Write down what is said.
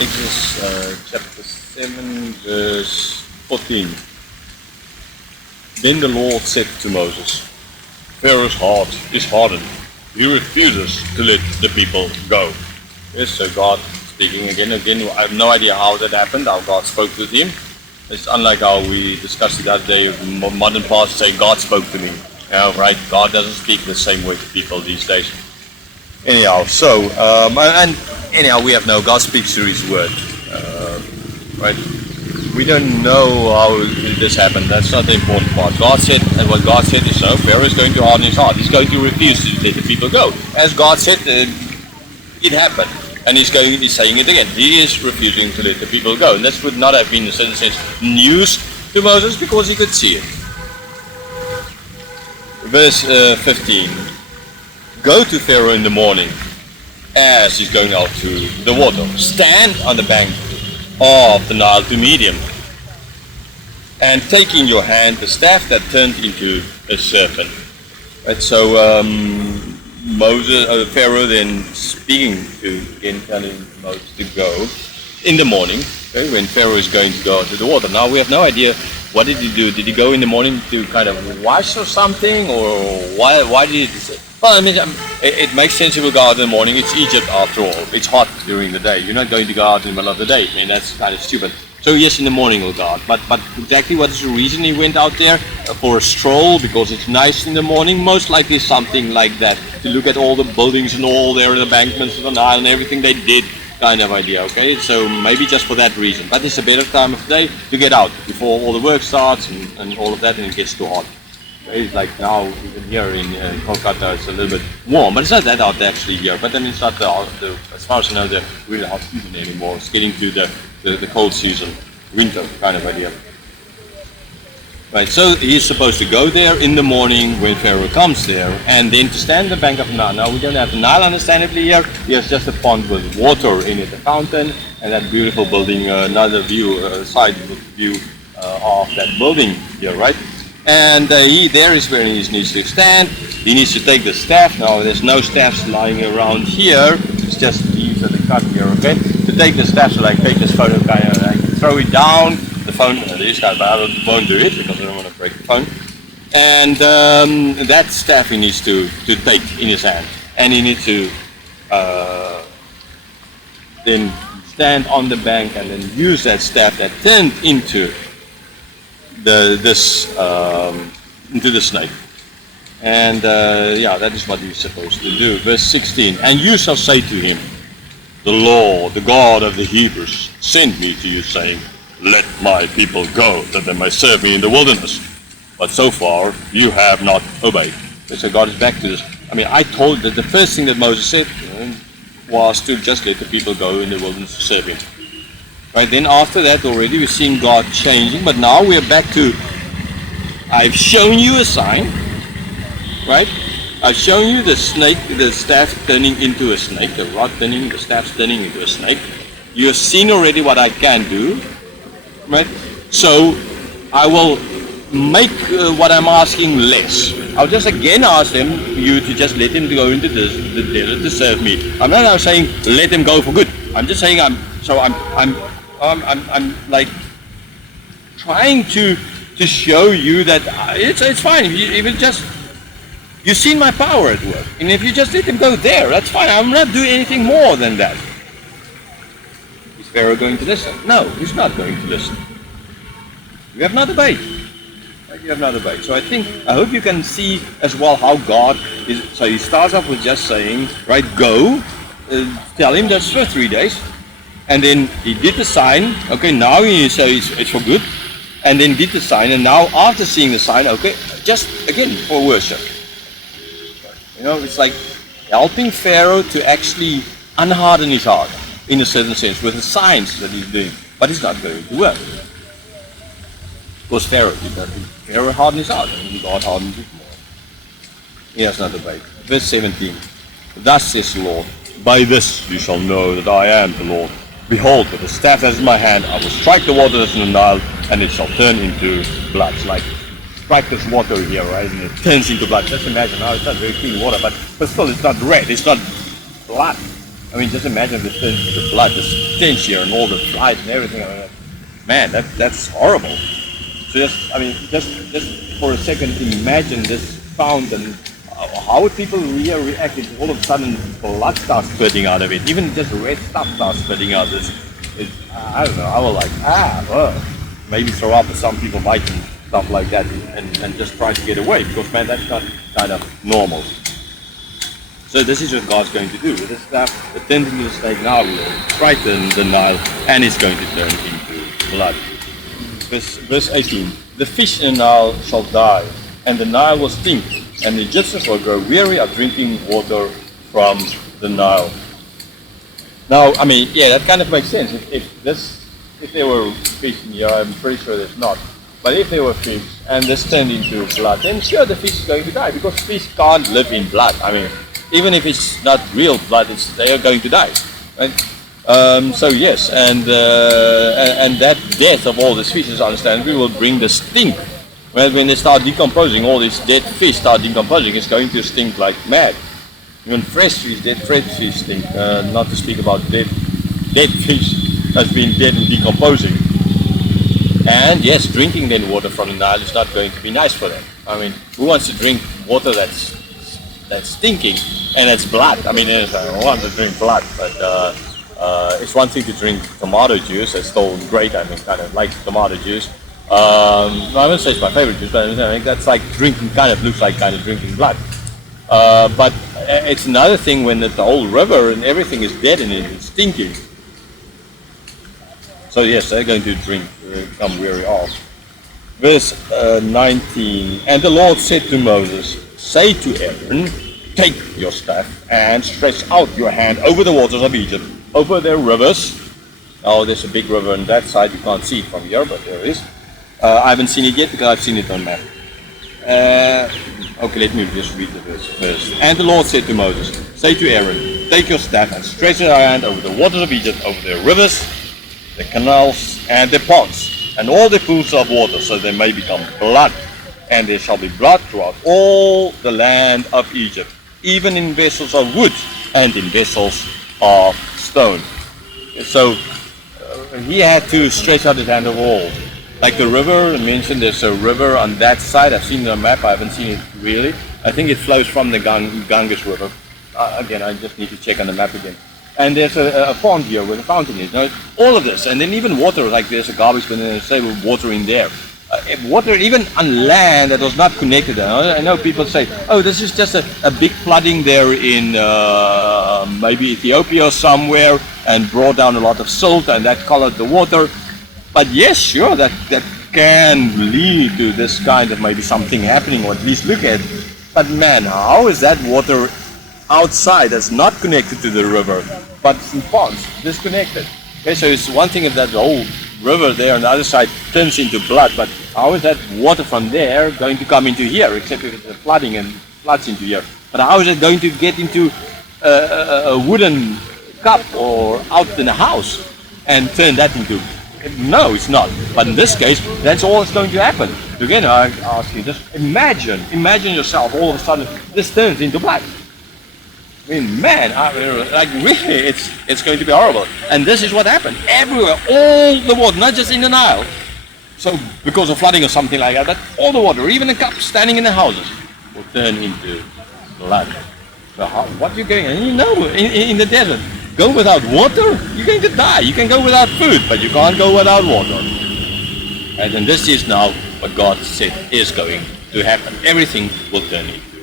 Exodus chapter 7, verse 14. Then the Lord said to Moses, Pharaoh's heart is hardened. He refuses to let the people go. Yes, so God speaking again. I have no idea how that happened, how God spoke with him. It's unlike how we discussed it the other day. Modern pastors say, God spoke to me. Yeah, right? God doesn't speak the same way to people these days. Anyhow, we have no, God speaks through His Word, right? We don't know how this happened. That's not the important part. God said, and what God said is so. Pharaoh is going to harden his heart. He's going to refuse to let the people go. As God said, it happened, and He's saying it again. He is refusing to let the people go, and this would not have been, in a certain sense, news to Moses because he could see it. Verse 15. Go to Pharaoh in the morning as he's going out to the water. Stand on the bank of the Nile to meet him, and take in your hand the staff that turned into a serpent. Right, so Pharaoh then speaking to, again telling Moses to go in the morning, okay, when Pharaoh is going to go to the water. Now we have no idea, what did he do? Did he go in the morning to kind of wash or something, or why did he say? Well, I mean, it makes sense if we go out in the morning. It's Egypt after all. It's hot during the day. You're not going to go out in the middle of the day. I mean, that's kind of stupid. So yes, in the morning we'll go out. But exactly what is the reason he went out there? For a stroll, because it's nice in the morning? Most likely something like that. To look at all the buildings and all their embankments of the Nile and everything they did, kind of idea, okay? So maybe just for that reason. But it's a better time of the day to get out before all the work starts and all of that, and it gets too hot. It's like now, even here in Kolkata, it's a little bit warm, but it's not that hot actually here. But then it's not as far as I know, the really hot season anymore. It's getting to the cold season, winter kind of idea. Right, so he's supposed to go there in the morning when Pharaoh comes there, and then to stand on the bank of the Nile. Now we don't have the Nile, understandably, here. There's just a pond with water in it, a fountain, and that beautiful building, another view, side view of that building here, right? And there is where he needs to stand. He needs to take the staff. Now there's no staffs lying around here. It's just leaves at the cut here, okay? To take the staff, so like take this photo, kind of like throw it down. The phone, but I won't do it because I don't want to break the phone. And that staff he needs to take in his hand. And he needs to then stand on the bank and then use that staff that turned into the snake. And that is what he's supposed to do. Verse 16, and you shall say to him, the Lord, the God of the Hebrews, sent me to you, saying, let my people go, that they may serve me in the wilderness. But so far you have not obeyed. So God is back to this. I mean, I told that the first thing that Moses said was to just let the people go in the wilderness to serve him. Right, then after that already we've seen God changing, but now we're back to, I've shown you a sign, right? I've shown you the snake, the staff turning into a snake, the rod turning, the staff turning into a snake. You have seen already what I can do, right? So I will make what I'm asking less. I'll just again ask you to just let him go into the desert to serve me. I'm not now saying let him go for good. I'm just saying I'm like trying to show you that it's fine if you just, you've seen my power at work, and if you just let him go there, that's fine. I'm not doing anything more than that. Is Pharaoh going to listen? No, he's not going to listen. You have not obeyed. You have not obeyed. So I hope you can see as well how God is. So he starts off with just saying, right, go, tell him that's for 3 days. And then he did the sign. Okay, now he says it's for good. And then did the sign. And now after seeing the sign, okay, just again for worship. You know, it's like helping Pharaoh to actually unharden his heart in a certain sense with the signs that he's doing. But it's not going to work. Because Pharaoh did that. Pharaoh hardened his heart, and God hardened it more. He has not obeyed. Verse 17. Thus says the Lord, by this you shall know that I am the Lord. Behold, with the staff that is in my hand, I will strike the water that's in the Nile, and it shall turn into blood. It's like strike this water here, right, and it turns into blood. Just imagine, now it's not very clean water, but still it's not red, it's not blood. I mean, just imagine the blood, the stench here, and all the flies and everything. I mean, man, that's horrible. So just for a second, imagine this fountain. How would people really react if all of a sudden blood starts spurting out of it? Even just red stuff starts spurting out. I don't know. I will like maybe throw up. Some people bite and stuff like that, and just try to get away because man, that's not kind of normal. So this is what God's going to do with this staff. The tentacle of the snake now will frighten the Nile, and it's going to turn into blood. Verse 18. The fish in the Nile shall die, and the Nile will stink, and the Egyptians will grow weary of drinking water from the Nile. Now, I mean, yeah, that kind of makes sense. If there were fish in here, I'm pretty sure there's not. But if there were fish and this turned into blood, then sure the fish is going to die because fish can't live in blood. I mean, even if it's not real blood, they are going to die. Right? So yes, and that death of all these fishes, understandably, will bring the stink. When they start decomposing, all these dead fish start decomposing, it's going to stink like mad. Even fresh fish, dead fresh fish stink. Not to speak about dead fish that's been dead and decomposing. And yes, drinking then water from the Nile is not going to be nice for them. I mean, who wants to drink water that's stinking and it's blood? I mean, I want to drink blood, but it's one thing to drink tomato juice. It's still great. I mean, kind of like tomato juice. I wouldn't say it's my favorite juice, but I think that's like drinking. Kind of looks like kind of drinking blood. But it's another thing when the whole river and everything is dead and it's stinking. So yes, they're going to become weary of. Verse 19. And the Lord said to Moses, say to Aaron, take your staff and stretch out your hand over the waters of Egypt, over their rivers. Oh, there's a big river on that side. You can't see it from here, but there is. I haven't seen it yet because I've seen it on map. Okay, let me just read the verse first. And the Lord said to Moses, say to Aaron, take your staff and stretch your hand over the waters of Egypt, over their rivers, the canals, and the ponds, and all the pools of water, so they may become blood. And there shall be blood throughout all the land of Egypt, even in vessels of wood and in vessels of stone. So he had to stretch out his hand over all. Like the river, I mentioned there's a river on that side. I've seen it on the map, I haven't seen it really. I think it flows from the Ganges River. Again, I just need to check on the map again. And there's a pond here where the fountain is. Now, all of this, and then even water, like there's a garbage bin and say water in there. Water even on land that was not connected. I know people say, oh, this is just a big flooding there in maybe Ethiopia or somewhere and brought down a lot of silt and that colored the water. But yes, sure, that can lead to this kind of maybe something happening, or at least look at. But man, how is that water outside that's not connected to the river, but in ponds, disconnected? Okay, so it's one thing if that whole river there on the other side turns into blood, but how is that water from there going to come into here, except if it's flooding and floods into here? But how is it going to get into a wooden cup or out in a house and turn that into? No, it's not. But in this case, that's all that's going to happen. So again, I ask you, just imagine yourself all of a sudden this turns into blood. I mean, man, like really, it's going to be horrible. And this is what happened everywhere, all the water, not just in the Nile. So because of flooding or something like that, but all the water, even the cups standing in the houses, will turn into blood. So what you're going, and you know, in the desert, go without water, you're going to die. You can go without food, but you can't go without water. And then this is now what God said is going to happen. Everything will turn into